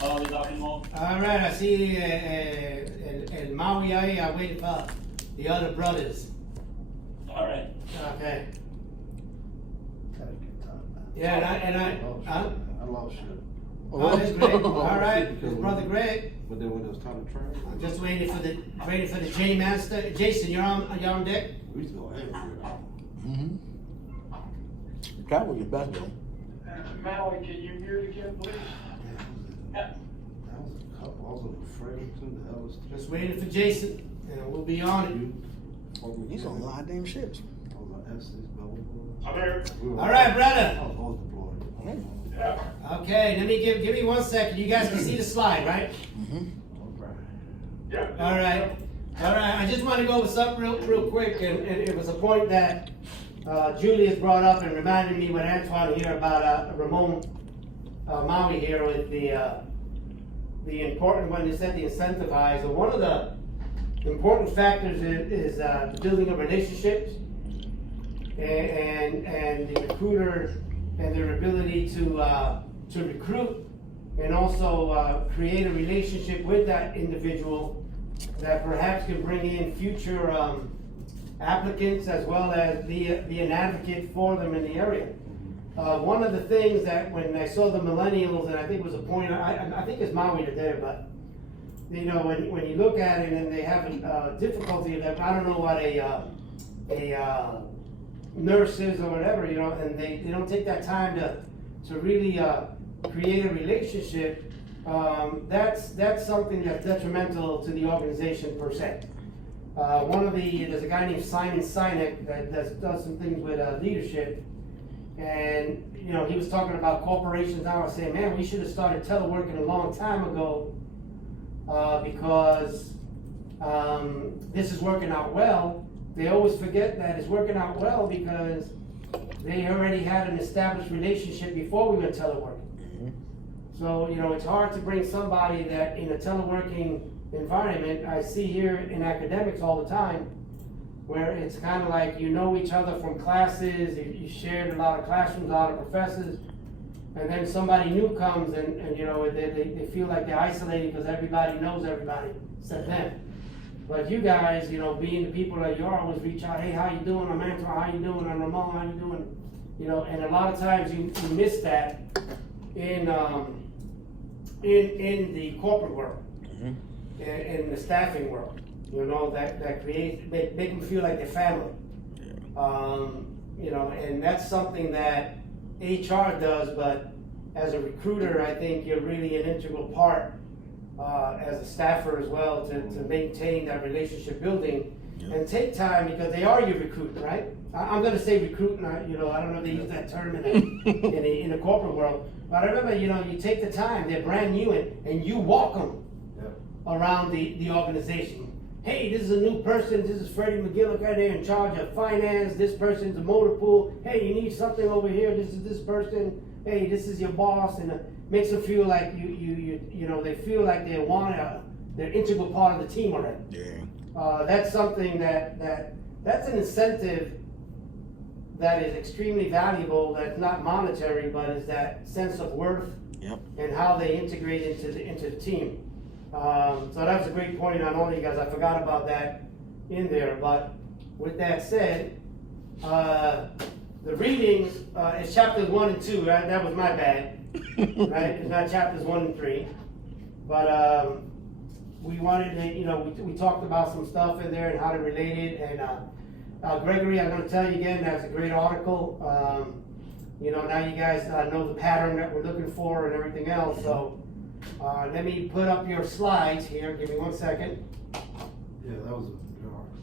All right, I see el Maui ahí. I waited for the other brothers. All right. Okay. Had a good time, man. Yeah, huh? I lost you. Oh, that's great. All right, brother Greg. But then when it was time to train, I'm just waiting for the J Master. Jason, you're on deck. we used to go everywhere. Travel your best, man. Maui, can you mute again, please? That was a couple. I was on the Fredericton, the Ellis. Just waiting for Jason, and we'll be on He's on a lot of damn ships. I was on Essex, Belvoir. I'm here. it. All right, brother. I was always deployed. Yeah. Okay, let me give me 1 second. You guys can see the slide, right? Yeah. All right. All right. I just want to go over something real quick, and it was a point that Julius brought up and reminded me with Antoine here about Ramon Maui here with the important when they said the incentivize. And one of the important factors is the building of relationships and the recruiter and their ability to recruit and also create a relationship with that individual that perhaps can bring in future applicants as well as be an advocate for them in the area. One of the things that when I saw the millennials, and I think it was a point, I think it's Maui there, but you know, when you look at it and they have difficulty of that, I don't know what a nurse is or whatever, you know, and they don't take that time to really create a relationship, that's something that's detrimental to the organization per se. There's a guy named Simon Sinek that does some things with leadership, and you know, he was talking about corporations now are saying, man, we should have started teleworking a long time ago because this is working out well. They always forget that it's working out well because they already had an established relationship before we went teleworking. So, you know, it's hard to bring somebody that in a teleworking environment, I see here in academics all the time, where it's kind of like you know each other from classes, you shared a lot of classrooms, a lot of professors, and then somebody new comes and you know, they feel like they're isolated because everybody knows everybody except them. But you guys, you know, being the people that you are, always reach out, hey, how you doing? I'm Antoine, how you doing? I'm Ramon, how you doing? You know, and a lot of times you miss that in the corporate world, in the staffing world. You know, that creates, make them feel like they're family. You know, and that's something that HR does, but as a recruiter, I think you're really an integral part as a staffer as well to maintain that relationship building and take time because they are your recruit, right? I'm going to say recruit, and you know, I don't know if they use that term in the corporate world, but I remember, you know, you take the time, they're brand new, and you walk them around the organization. Hey, this is a new person. This is Freddie McGillick right there in charge of finance. This person's a motor pool. Hey, you need something over here. This is this person. Hey, this is your boss, and it makes them feel like you know, they feel like they're integral part of the team already. Yeah. That's something that's an incentive that is extremely valuable. That's not monetary, but is that sense of worth and how they integrate into the team. So that was a great point on all of you guys. I forgot about that in there. But with that said, the readings is chapters 1 and 2. Right? That was my bad. Right? It's not chapters 1 and 3. But we wanted to, you know, we talked about some stuff in there and how to relate it. And Gregory, I'm going to tell you again, that's a great article. You know, now you guys know the pattern that we're looking for and everything else. So let me put up your slides here. Give me 1 second. Yeah, that was a good article.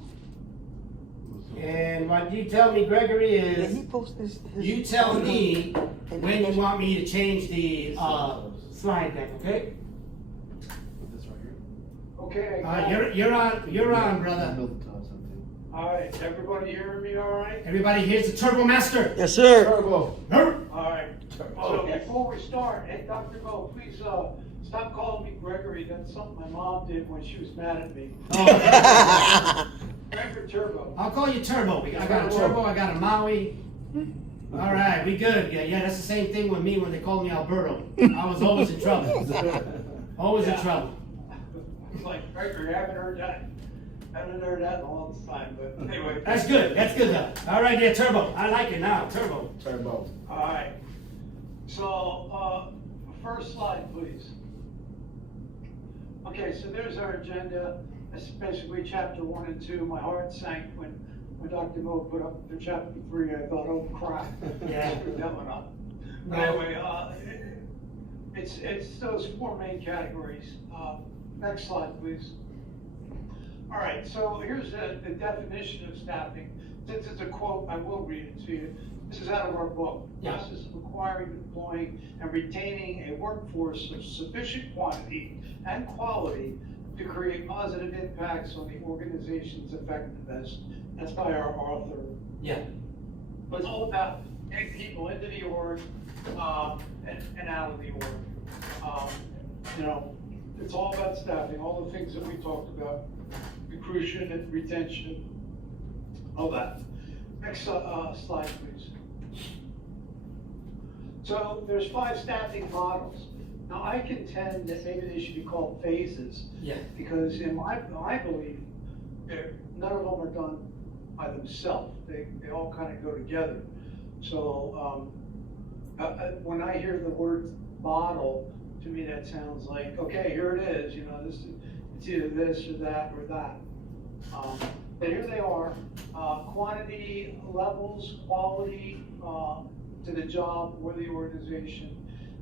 And what you tell me, Gregory, Yeah, is he posted his you tell me when you want me to change the slide deck, okay? Put this right here. Okay. You're on, brother. Middle of the time, something. All right, everybody hearing me all right? Everybody, here's the Turbo Master. Yes, sir. Turbo. Her. All right. So before we start, hey, Dr. Go, please stop calling me Gregory. That's something my mom did when she was mad at me. Oh, Gregor Turbo. I'll call you Turbo. I got a Turbo, I got a Maui. All right, we good. Yeah, that's the same thing with me when they called me Alberto. I was always in trouble. Always in Yeah. trouble. It's like, Gregory, I haven't heard that. Haven't heard that in a long time, but anyway. That's good. That's good though. All right, yeah, Turbo. I like it now. Turbo. Turbo. All right. So, first slide, please. Okay, so there's our agenda. That's basically chapter 1 and 2. My heart sank when Dr. Mo put up the chapter 3. I thought, oh crap. Yeah. Screwed that one up. But No. anyway, it's those 4 main categories. Next slide, please. All right, so here's the definition of staffing. Since it's a quote, I will read it to you. This is out of our book. Yeah. Process of acquiring, deploying, and retaining a workforce of sufficient quantity and quality to create positive impacts on the organization's effectiveness. That's by our author. Yeah. But it's all about getting people into the org and out of the org. You know, it's all about staffing, all the things that we talked about, recruitment and retention, all that. Next slide, please. So there's 5 staffing models. Now I contend that maybe they should be called phases. Yeah. Because in my belief, none of them are done by themselves. They all kind of go together. So when I hear the word model, to me that sounds like, okay, here it is. You know, it's either this or that or that. But here they are: quantity levels, quality to the job or the organization,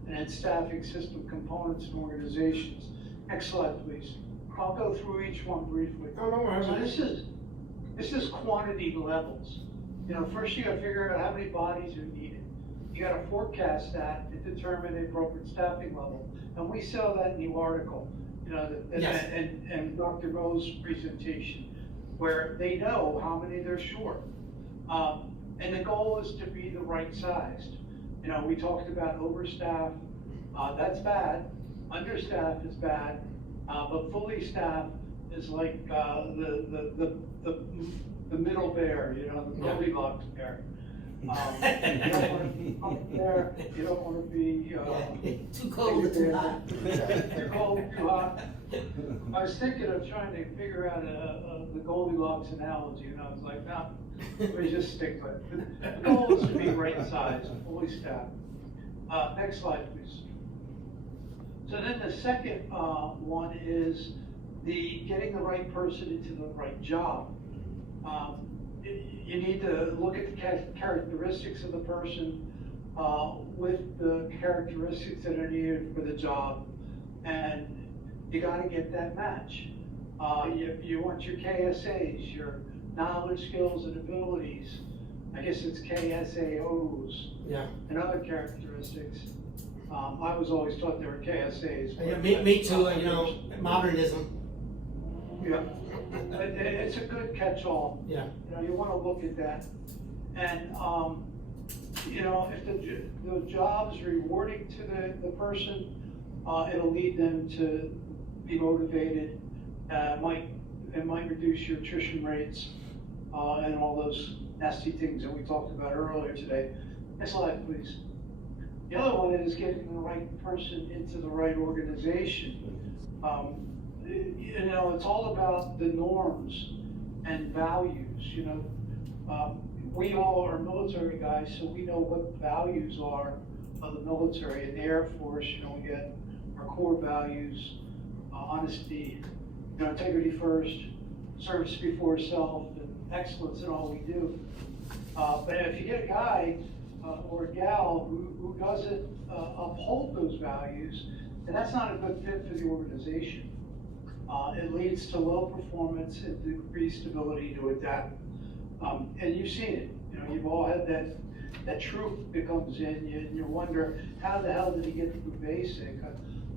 and then staffing system components and organizations. Next slide, please. I'll go through each one briefly. Oh, no worries. So this is quantity levels. You know, first you gotta figure out how many bodies are needed. You gotta forecast that to determine the appropriate staffing level. And we saw that in the article, you know, Yes. and Dr. Mo's presentation, where they know how many they're short. And the goal is to be the right sized. You know, we talked about overstaff, that's bad. Understaffed is bad, but fully staffed is like the middle bear, you know, the Goldilocks bear. You don't want to be up there. You don't want to be Too cold, too hot. too cold, too hot. I was thinking of trying to figure out the Goldilocks analogy, and I was like, no, we just stick with it. The goal is to be right size, fully staffed. Next slide, please. So then the second one is getting the right person into the right job. You need to look at the characteristics of the person with the characteristics that are needed for the job, and you got to get that match. You want your KSAs, your knowledge, skills, and abilities. I guess it's KSAOs. Yeah. And other characteristics. I was always taught they were KSAs. Yeah, me too, you know, modernism. Yeah, it's a good catch-all. Yeah. You know, you want to look at that. And, you know, if the job's rewarding to the person, it'll lead them to be motivated. It might reduce your attrition rates and all those nasty things that we talked about earlier today. Next slide, please. The other one is getting the right person into the right organization. You know, it's all about the norms and values. You know, we all are military guys, so we know what values are of the military. In the Air Force, you know, we get our core values: honesty, you know, integrity first, service before self, and excellence in all we do. But if you get a guy or a gal who doesn't uphold those values, then that's not a good fit for the organization. It leads to low performance and decreased ability to adapt. And you've seen it. You know, you've all had that troop that comes in, and you wonder, how the hell did he get through basic?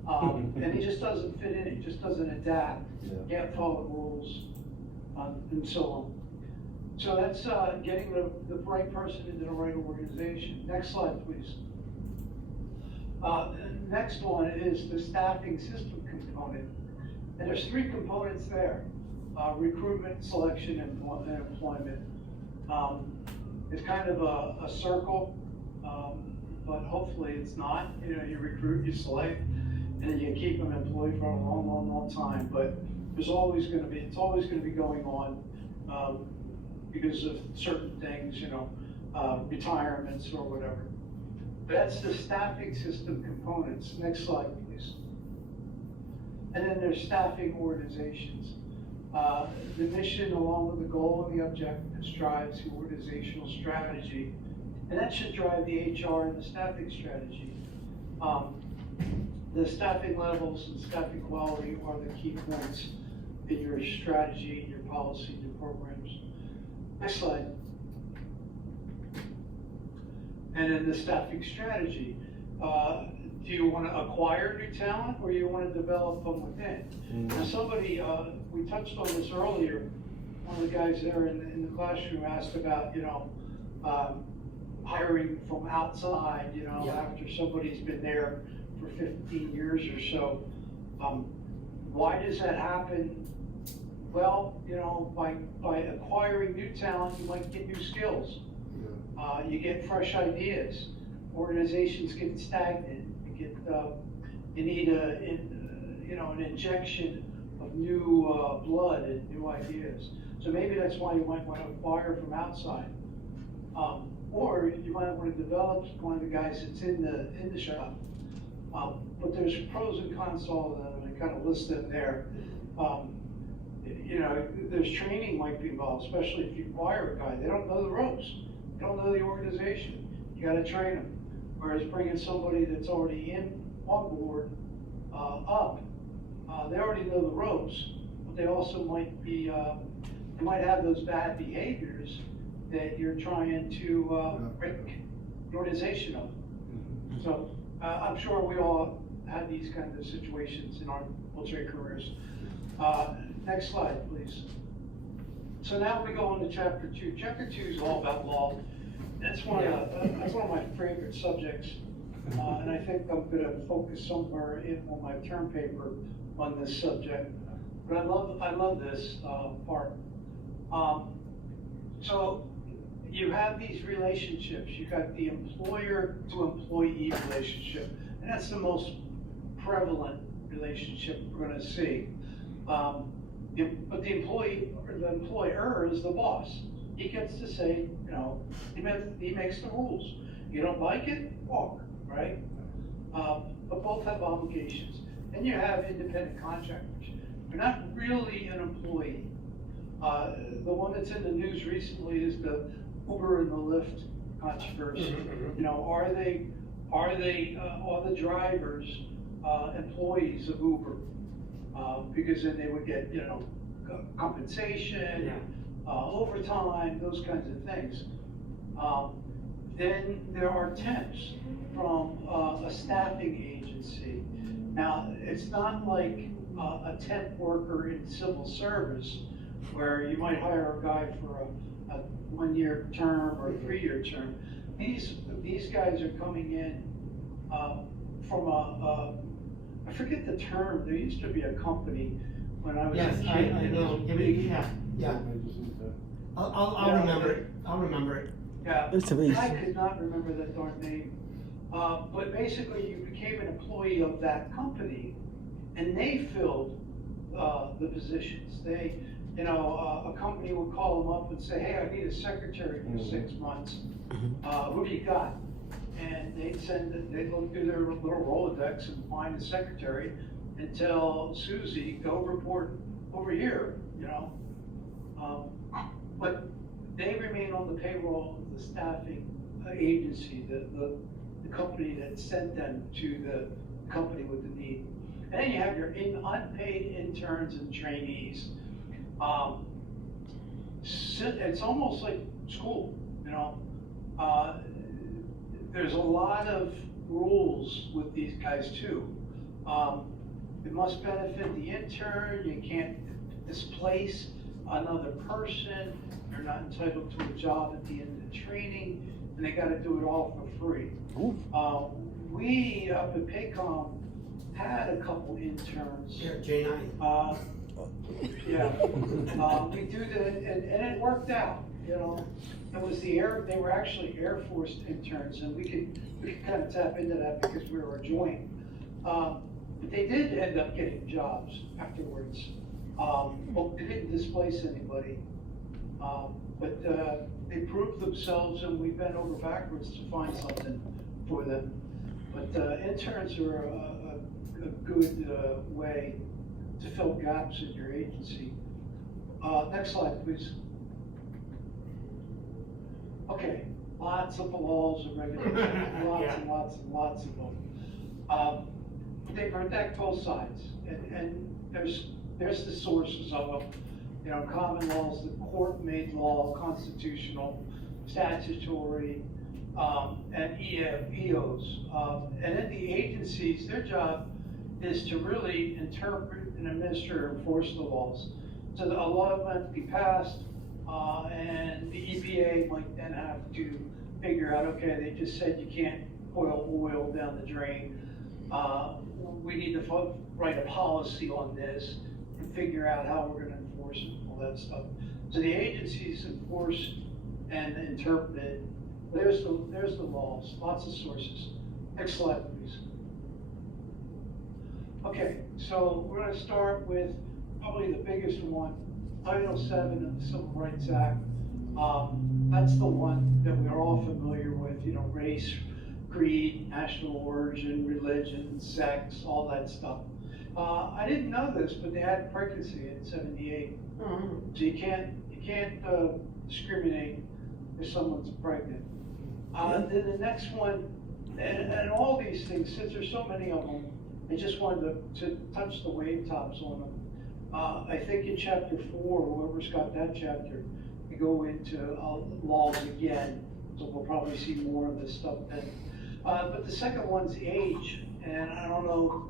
And he just doesn't fit in, he just doesn't adapt, can't follow rules, and so on. So that's getting the right person into the right organization. Next slide, please. The next one is the staffing system component. And there's 3 components there: recruitment, selection, and employment. It's kind of a circle. But hopefully it's not. You know, you recruit, you select, and then you keep them employed for a long, long, long time. But it's always gonna be going on, because of certain things, you know, retirements or whatever. That's the staffing system components. Next slide, please. And then there's staffing organizations. The mission, along with the goal and the objectives, drives the organizational strategy. And that should drive the HR and the staffing strategy. The staffing levels and staffing quality are the key points in your strategy, your policy, your programs. Next slide. And then the staffing strategy. Do you want to acquire new talent or you want to develop from within? Now somebody, we touched on this earlier, one of the guys there in the classroom asked about, you know, hiring from outside, you know, after somebody's been there for 15 years or so. Why does that happen? Well, you know, by acquiring new talent, you might get new skills. You get fresh ideas. Organizations get stagnant. You need an injection of new blood and new ideas. So maybe that's why you might want to acquire from outside. Or you might want to develop one of the guys that's in the shop. But there's pros and cons to all of them, and I kind of list them there. You know, there's training might be involved, especially if you acquire a guy. They don't know the ropes. They don't know the organization. You got to train them. Whereas bringing somebody that's already on board up, they already know the ropes, but they also might be, they might have those bad behaviors that you're trying to break the organization of. So I'm sure we all had these kinds of situations in our military careers. Next slide, please. So now we go on to chapter 2. Chapter 2 is all about law. That's one of my favorite subjects, and I think I'm going to focus somewhere on my term paper on this subject. But I love this part. So you have these relationships. You got the employer to employee relationship, and that's the most prevalent relationship we're going to see. But the employee or the employer is the boss. He gets to say, you know, he makes the rules. You don't like it, walk, right? But both have obligations. And you have independent contractors. You're not really an employee. The one that's in the news recently is the Uber and the Lyft controversy. You know, are the drivers employees of Uber? Because then they would get, you know, compensation, overtime, those kinds of things. Then there are temps from a staffing agency. Now, it's not like a temp worker in civil service where you might hire a guy for a 1-year term or a 3-year term. These guys are coming in from I forget the term. There used to be a company when I was a kid. Yes, I know. Yeah. I'll remember it. I'll remember it. Yeah, It's amazing. I could not remember that darn name. But basically, you became an employee of that company, and they filled the positions. They, you know, a company would call them up and say, "Hey, I need a secretary for 6 months. Who do you got?" And they'd look through their little Rolodex and find a secretary and tell Susie, "Go report over here," you know. But they remain on the payroll of the staffing agency, the company that sent them to the company with the need. And then you have your unpaid interns and trainees. It's almost like school, you know. There's a lot of rules with these guys too. It must benefit the intern. You can't displace another person. You're not entitled to a job at the end of the training, and they got to do it all for free. We up at Paycom had a couple interns. Yeah, J9. We do that, and it worked out. you know, it was they were actually Air Force interns, and we could kind of tap into that because we were joint. But they did end up getting jobs afterwards. But they didn't displace anybody. But they proved themselves, and we bent over backwards to find something for them. But interns are a good way to fill gaps in your agency. Next slide, please. Okay, lots of laws and regulations, lots Yeah. and lots and lots of them. They protect both sides, and there's the sources of them. You know, common laws, the court-made law, constitutional, statutory, and EOs. And then the agencies, their job is to really interpret and administer and enforce the laws. So that a law of them have to be passed, and the EPA might then have to figure out, okay, they just said you can't boil oil down the drain. We need to write a policy on this and figure out how we're gonna enforce it, all that stuff. So the agencies enforce and interpret it. There's the laws, lots of sources. Next slide, please. Okay, so we're gonna start with probably the biggest one, Title VII of the Civil Rights Act. That's the one that we're all familiar with, you know, race, creed, national origin, religion, sex, all that stuff. I didn't know this, but they had pregnancy in '78. Mhm. So you can't discriminate if someone's pregnant. Then the next one, and all these things, since there's so many of them, I just wanted to touch the wave tops on them. I think in chapter 4, whoever's got that chapter, we go into laws again, so we'll probably see more of this stuff then. But the second one's age, and I don't know,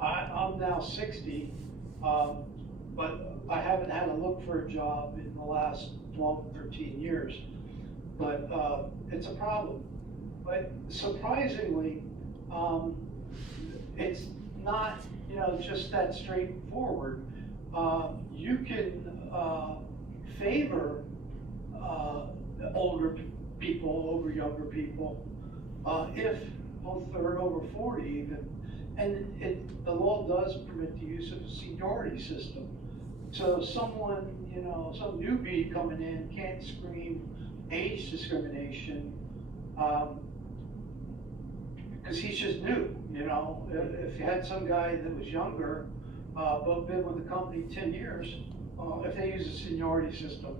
I'm now 60, but I haven't had to look for a job in the last 12, 13 years. But it's a problem. But surprisingly, it's not, you know, just that straightforward. You can favor older people over younger people if both are over 40 even. And the law does permit the use of a seniority system. So someone, you know, some newbie coming in can't scream age discrimination because he's just new, you know. If you had some guy that was younger, but been with the company 10 years, if they use a seniority system,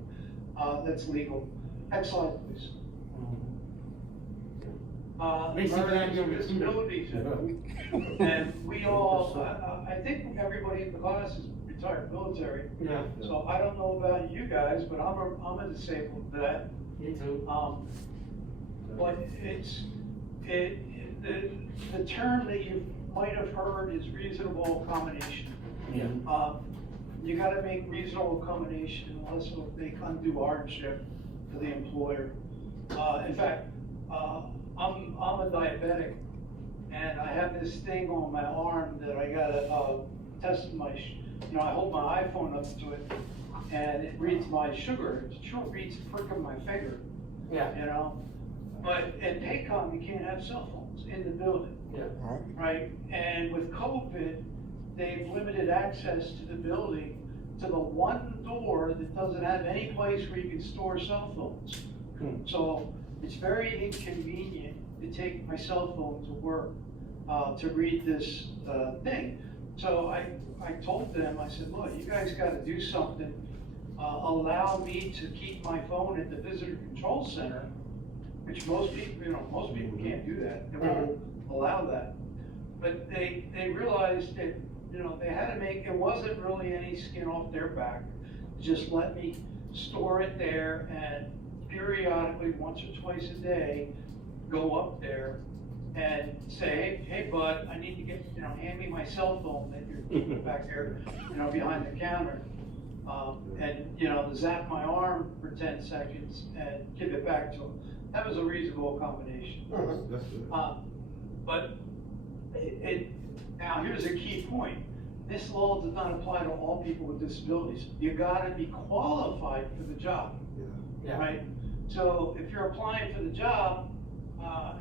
that's legal. Next slide, please. Basically, Americans you're- with disabilities. And we all, I think everybody in the class is retired military. Yeah, So I don't know about you guys, but I'm a disabled vet. me too. But the term that you might have heard is reasonable accommodation. Yeah. You gotta make reasonable accommodation unless it'll make undue hardship for the employer. In fact, I'm a diabetic, and I have this thing on my arm that I gotta test my, you know, I hold my iPhone up to it, and it reads my sugar. It sure reads the prick of my finger, Yeah, you know? But at Paycom, you can't have cell phones in the building, yeah. right? And with COVID, they've limited access to the building to the one door that doesn't have any place where you can store cell phones. So it's very inconvenient to take my cell phone to work, to read this thing. So I told them, I said, look, you guys gotta do something. Allow me to keep my phone at the visitor control center, which most people, you know, most people can't do that. They won't allow that. But they realized that, you know, they had to make, it wasn't really any skin off their back. Just let me store it there and periodically, once or twice a day, go up there and say, hey bud, I need to get, you know, hand me my cell phone that you're keeping back here, you know, behind the counter. And, you know, zap my arm for 10 seconds and give it back to them. That was a reasonable accommodation. That's good. But now here's a key point. This law does not apply to all people with disabilities. You gotta be qualified for the job. Yeah. Yeah. right? So if you're applying for the job,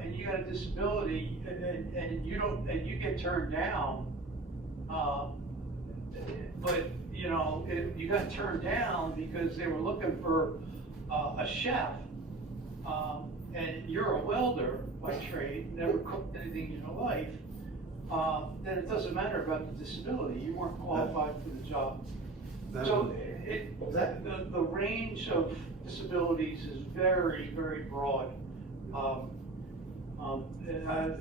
and you got a disability, and you don't, and you get turned down, but, you know, you got turned down because they were looking for, a chef, and you're a welder by trade, never cooked anything in your life, then it doesn't matter about the disability, you weren't qualified for the job. That So would- the range of disabilities is very, very broad.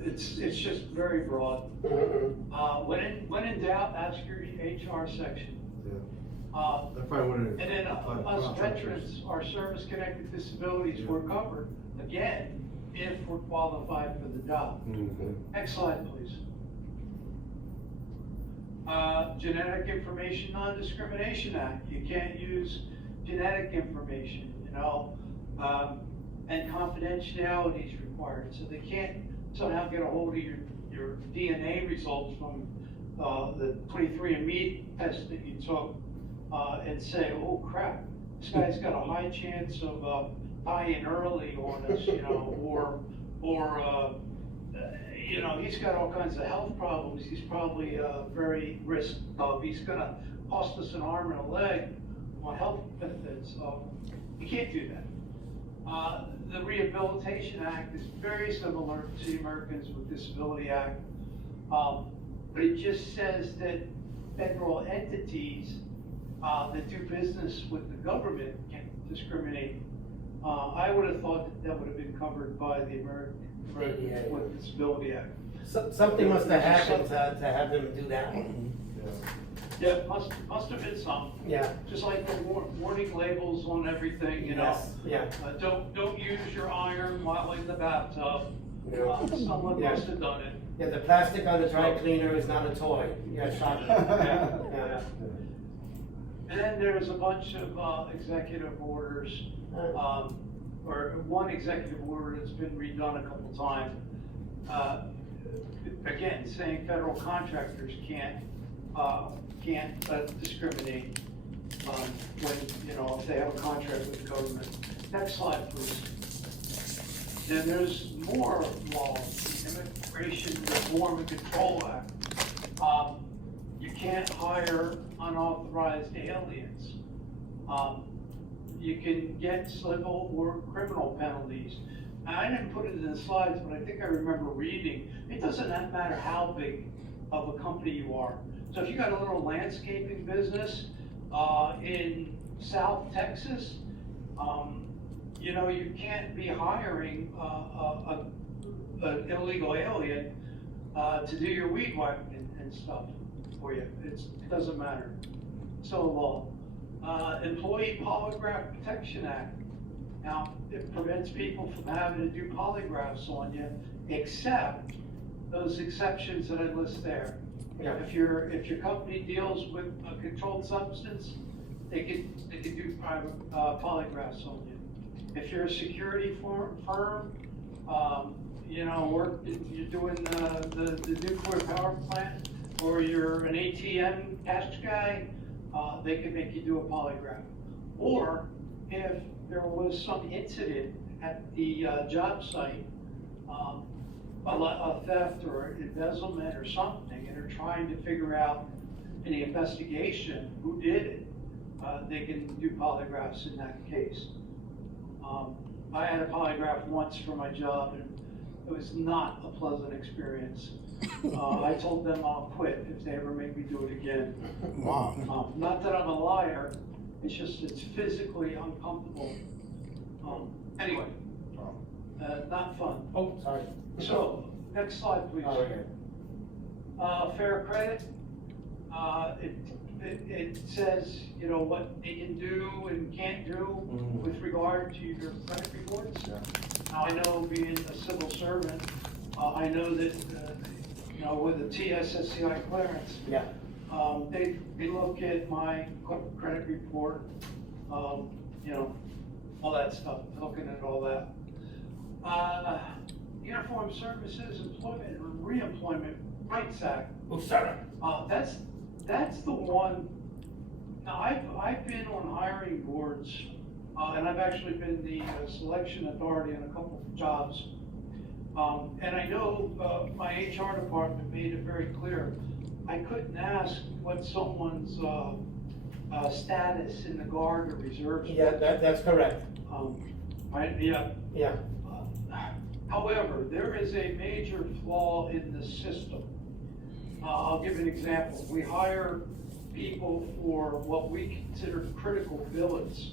It's just very broad. When in doubt, ask your HR section. Yeah. That probably wouldn't. And then us veterans, our service-connected disabilities were covered, again, if we're qualified for the job. Mhm. Next slide, please. Genetic Information Non-Discrimination Act, you can't use genetic information, you know, and confidentiality is required, so they can't somehow get a hold of your DNA results from, the 23andMe test that you took, and say, oh crap, this guy's got a high chance of, dying early on us, you know, or, you know, he's got all kinds of health problems, he's probably, very risk of, he's gonna cost us an arm and a leg on health benefits, you can't do that. The Rehabilitation Act is very similar to the Americans with Disability Act, but it just says that federal entities, that do business with the government can discriminate. I would have thought that would have been covered by the Americans with Disability Act. Something must have happened to have them do that one. Yeah, must have been some. Yeah. Just like the warning labels on everything, you know. Yes, yeah. Don't use your iron while in the bathtub. Yeah. Someone Yeah. must have done it. Yeah, the plastic on the dry cleaner is not a toy. Yeah, shot. Yeah. And then there's a bunch of executive orders, or one executive order that's been redone a couple times. Again, saying federal contractors can't discriminate, when, you know, if they have a contract with the government. Next slide, please. Then there's more laws, the Immigration Reform and Control Act. You can't hire unauthorized aliens. You can get civil or criminal penalties. I didn't put it in the slides, but I think I remember reading, it doesn't matter how big of a company you are. So if you got a little landscaping business, in South Texas, you know, you can't be hiring, an illegal alien, to do your weed whacking and stuff for you. It doesn't matter. So law. Employee Polygraph Protection Act. Now, it prevents people from having to do polygraphs on you, except those exceptions that I list there. Yeah. If your company deals with a controlled substance, they could do private, polygraphs on you. If you're a security firm, you know, you're doing the nuclear power plant, or you're an ATM cash guy, they can make you do a polygraph. Or if there was some incident at the job site, a theft or embezzlement or something, and they're trying to figure out in the investigation who did it, they can do polygraphs in that case. I had a polygraph once for my job, and it was not a pleasant experience. I told them I'll quit if they ever make me do it again. Wow. Not that I'm a liar, it's just, it's physically uncomfortable. Anyway, not fun. Oh, sorry. So, next slide, please. Oh, okay. Fair credit, it says, you know, what they can do and can't do with regard to your credit reports. Now, I know being a civil servant, I know that, you know, with the TSSCI clearance, Yeah. they look at my credit report, you know, all that stuff, looking at all that. Uniform Services Employment and Reemployment Rights Act. Oh, sorry. That's the one. Now, I've been on hiring boards, and I've actually been the selection authority on a couple of jobs. And I know my HR department made it very clear, I couldn't ask what someone's status in the Guard or Reserves. Yeah, that's correct. Yeah. Yeah. However, there is a major flaw in the system. I'll give an example. We hire people for what we consider critical billets.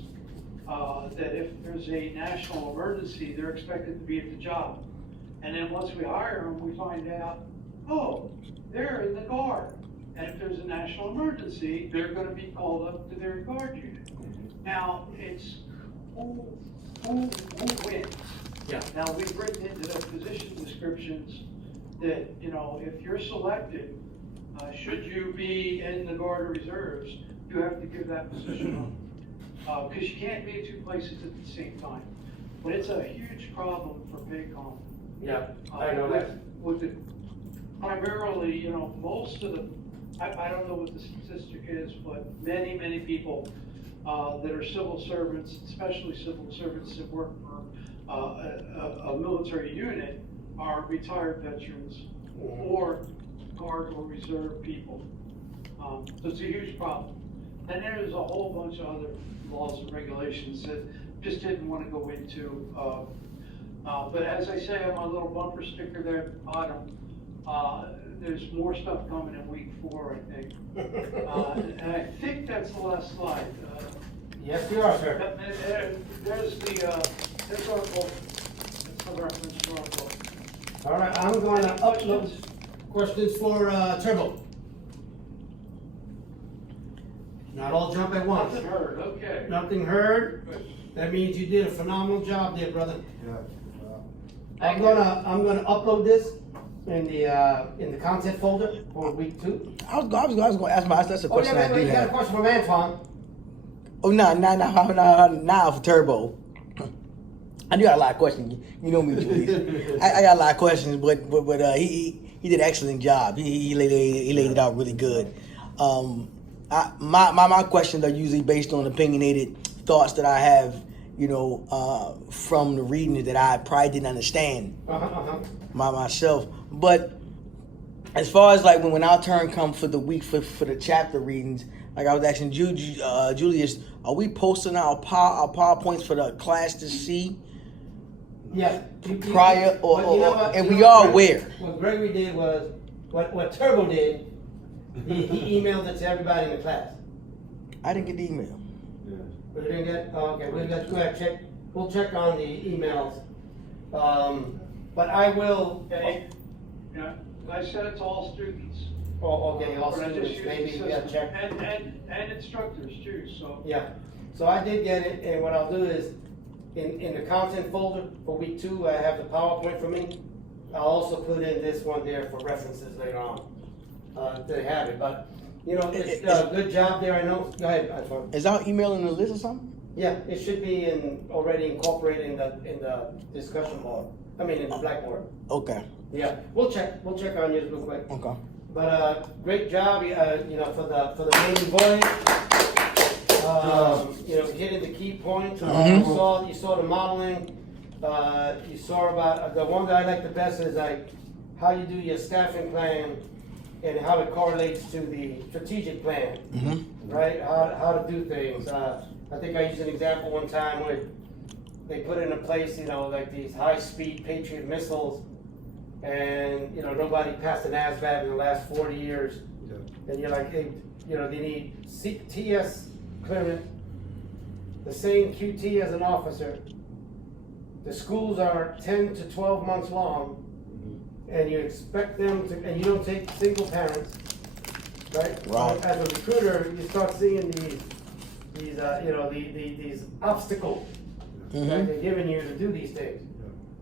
That if there's a national emergency, they're expected to be at the job. And then once we hire them, we find out, oh, they're in the Guard. And if there's a national emergency, they're gonna be called up to their Guard unit. Now, it's who wins? Yeah. Now, we've written into the position descriptions that, you know, if you're selected, should you be in the Guard or Reserves, you have to give that position up. Because you can't be in two places at the same time. But it's a huge problem for Paycom. Yeah, I know that. With the, primarily, you know, most of the, I don't know what the statistic is, but many people that are civil servants, especially civil servants that work for a military unit, are retired veterans or Guard or Reserve people. So it's a huge problem. And there's a whole bunch of other laws and regulations that just didn't want to go into. But as I say on my little bumper sticker there at the bottom, there's more stuff coming in week 4, I think. And I think that's the last slide. Yes, you are, sir. There's there's our book. That's the reference to our book. All right, I'm going to upload questions for Turbo. Not all jump at once. Nothing heard, okay. Nothing heard? That means you did a phenomenal job there, brother. Yeah. I'm gonna upload this in the content folder for week 2. I was gonna ask that's a Oh, yeah, question I do you got a have. question from Antoine. Oh, nah, for Turbo. I do got a lot of questions. You know me, Julius. I got a lot of questions, but he did an excellent job. He laid it out really good. My questions are usually based on opinionated thoughts that I have, you know, from the readings that I probably didn't understand myself. But as far as like when our turn comes for the week for the chapter readings, like I was asking Julius, are we posting our PowerPoints for the class to see? Yeah. Prior or But you know what? and You we know are what aware. What Gregory did was, what Turbo did, he emailed it to everybody in the class. I didn't get the email. We didn't get, oh, okay, we'll check, we'll check on the emails. But I will, Yeah, I sent it to all students. okay, all But I just students, used the maybe, yeah, system. check. And instructors too, so. Yeah, so I did get it, and what I'll do is, in the content folder for week 2, I have the PowerPoint for me. I'll also put in this one there for references later on. They have it, but, you know, it's a good job there, I know. Go ahead, Antoine. Is our email in the list or something? Yeah, it should be already incorporated in the discussion board, in the Blackboard. Okay. Yeah, we'll check on yours real quick. Okay. But, great job, you know, for the maiden voice. You know, hitting the key points. You saw the modeling. You saw about, the one that I like the best is like how you do your staffing plan and how it correlates to the strategic plan, right? How to do things. I think I used an example one time where they put into place, you know, like these high-speed Patriot missiles, and, you know, nobody passed an ASVAB in the last 40 years. Yeah. And you're like, hey, you know, they need TS clearance, the same QT as an officer. The schools are 10 to 12 months long, and you expect them to, and you don't take single parents, right? Right. As a recruiter, you start seeing these you know, these obstacles that they're giving you to do these things.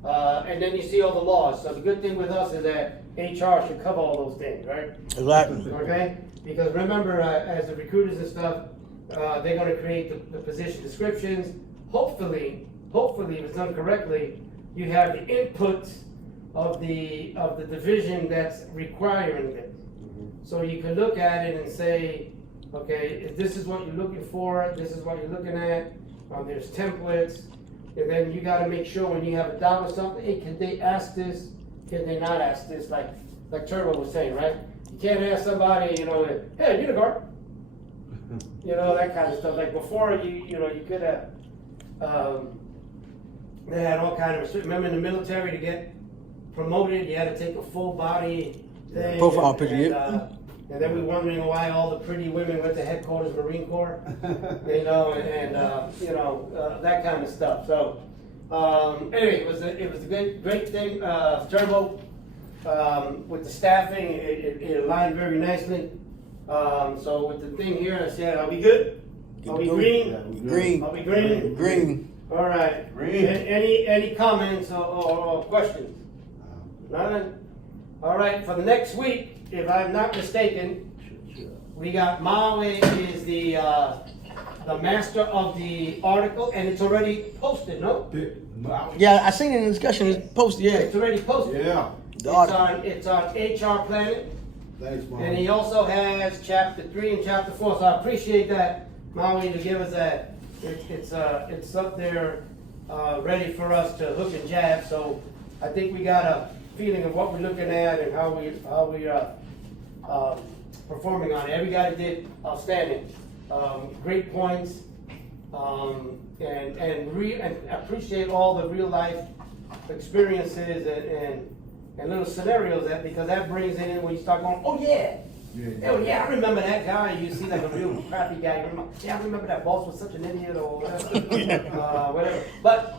And then you see all the laws. So the good thing with us is that HR should cover all those things, right? Exactly. Okay? Because remember, as the recruiters and stuff, they're going to create the position descriptions. Hopefully, if it's done correctly, you have the input of the division that's requiring this. So you can look at it and say, okay, if this is what you're looking for, this is what you're looking at, There's templates, and then you gotta make sure when you have a doubt or something, hey, can they ask this? Can they not ask this? Like Turbo was saying, right? You can't ask somebody, you know, hey, you the guard. You know, that kind of stuff. Like before, you could have, they had all kind of, remember in the military to get promoted, you had to take a full body thing. Profile picture, and then we were wondering why all the pretty women went to headquarters Marine Corps, you know, that kind of stuff. So, anyway, it was a great thing. Turbo, with the staffing, it aligned very nicely. So with the thing here, I said, are we good? Are we green? Green. Are we green? Green. All right. Green. Any comments or questions? None? All right, for the next week, if I'm not mistaken, we got Maui is the master of the article, and it's already posted, no? Yeah, I seen it in the discussion. It's posted. Yeah. It's already posted. Yeah. The article. It's on HR Planet, Thanks, Mom. and he also has chapter 3 and chapter 4. So I appreciate that, Maui, to give us that. It's up there, ready for us to hook and jab. So I think we got a feeling of what we're looking at and how we are performing on it. Every guy did outstanding, great points, and appreciate all the real life experiences and little scenarios because that brings it in when you start going, oh yeah. Oh yeah, I remember that guy. You see like a real crappy guy. You remember, yeah, I remember that boss was such an idiot or whatever. Whatever. But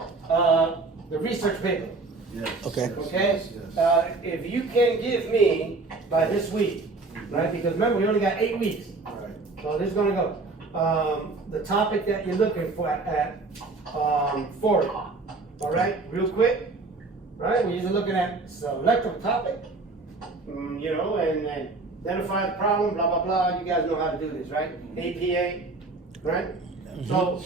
the research paper. Yes. Okay. Okay? Yes. If you can give me by this week, right? Because remember, we only got 8 weeks. Right. So this is gonna go. The topic that you're looking for for it. All right, real quick. Right? We're usually looking at select a topic, you know, and identify the problem, blah, blah, blah. You guys know how to do this, right? APA, right? So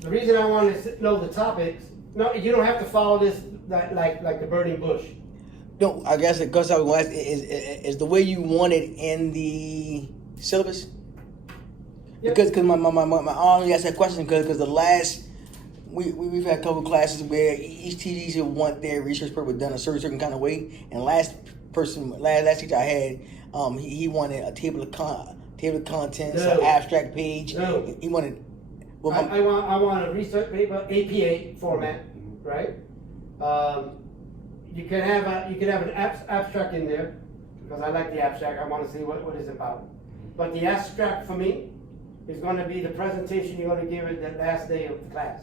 the reason I want to know the topics, no, you don't have to follow this like the burning bush. No, I guess because I was is the way you want it in the syllabus. Yep. Because my only asked that question because the last we've had a couple classes where each teacher want their research paper done a certain kind of way, and last teacher I had he wanted a table of contents, an abstract page. No. He wanted. Well, I want a research paper, APA format, right? You can have an abstract in there because I like the abstract. I want to see what it's about. But the abstract for me is going to be the presentation you're going to give it the last day of the class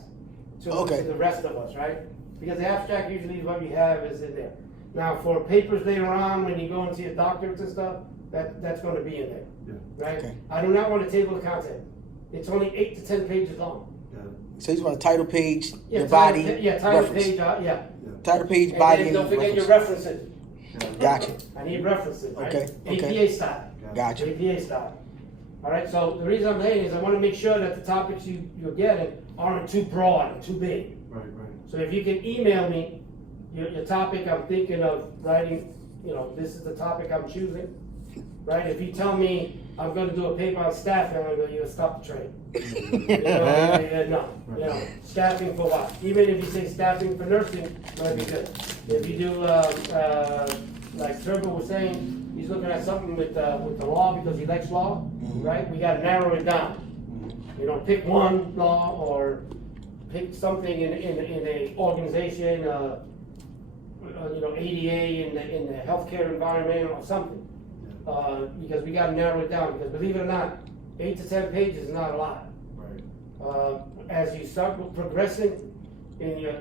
to the rest of us, right? Because the abstract usually is what we have is in there. Now for papers later on when you go and see a doctorate and stuff, that's going to be in there, right? Okay. I do not want a table of content. It's only 8 to 10 pages long. So you want a title page, Yeah, your body, title reference. page, Title page, and body, then don't forget your reference. references. Gotcha. I need references, right? Okay. APA style. Gotcha. APA style. All right, so the reason I'm saying is I want to make sure that the topics you're getting aren't too broad and too big. Right. So if you can email me your topic I'm thinking of writing, you know, this is the topic I'm choosing, right? If you tell me I'm going to do a paper on staffing, I'm going to go, you stop the train. No, you know, staffing for what? Even if you say staffing for nursing, might be good. If you do, like Turbo was saying, he's looking at something with the law because he likes law, right? We got to narrow it down. You know, pick one law or pick something in a organization, you know, ADA in the healthcare environment or something. Because we got to narrow it down. Because believe it or not, 8 to 10 pages is not a lot. Right. As you start progressing in your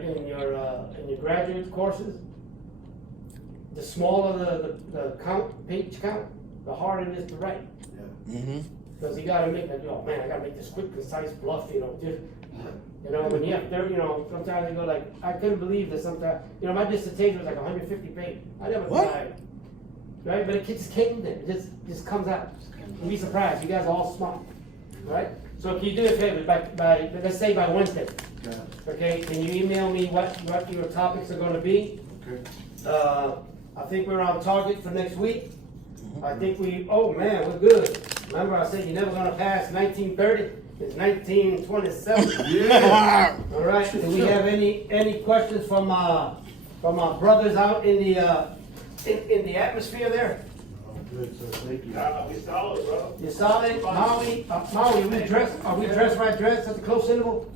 graduate courses, the smaller the page count, the harder it is to write. Yeah. Because you got to make that. Oh man, I got to make this quick, concise, bluff. You know, just. You know, when you have 30, you know, sometimes you go like, I couldn't believe that sometimes, you know, my dissertation was like 150 pages. I never tried. Right? But it just came there. It just comes out. You'll be surprised. You guys are all smart. Right? So can you do a favor by let's say by Wednesday? Okay? Can you email me what your topics are going to be? Okay. I think we're on target for next week. I think oh man, we're good. Remember I said you're never gonna pass 1930? It's 1927. Yeah. All right, do we have any questions from our brothers out in the atmosphere there? Oh, good, sir, thank you. We solid, bro. You solid? Maui, are we dressed right dressed at the close interval?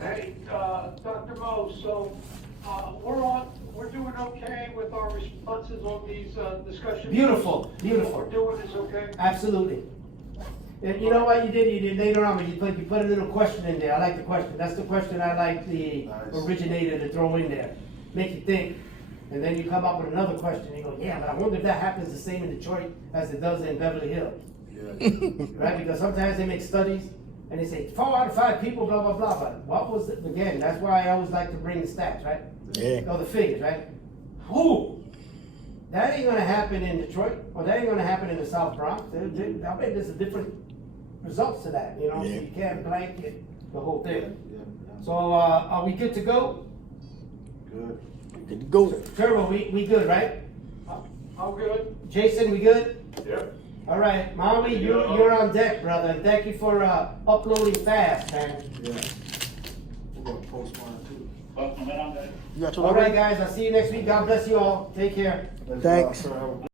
Hey, Dr. Mo, so, we're doing okay with our responses on these, discussions? Beautiful, What beautiful. we're doing is okay? Absolutely. And you know what you did later on, when you put a little question in there. I like the question. That's the question I like the Nice. originator to throw in there. Make you think. And then you come up with another question. You go, yeah, but I wonder if that happens the same in Detroit as it does in Beverly Hills. Yeah. Right? Because sometimes they make studies and they say 4 out of 5 people, blah, blah, blah. But what was it? Again, that's why I always like to bring the stats, right? Yeah. Or the figures, right? Who? That ain't gonna happen in Detroit, or that ain't gonna happen in the South Bronx. I bet there's a different results to that, you know? So Yeah. you can't blanket the whole Yeah, thing. yeah. So, are we good to go? Good. Good to go. Trevor, we good, right? I'm good. Jason, we good? Yep. All right, Maui, you're on deck, brother, and thank you for, uploading fast, man. Yeah. We're gonna post mine too. But, man, I'm good. You got to All right, guys, I'll see you next week. God bless you all. Take care. Thanks a lot, Thanks. sir. Have a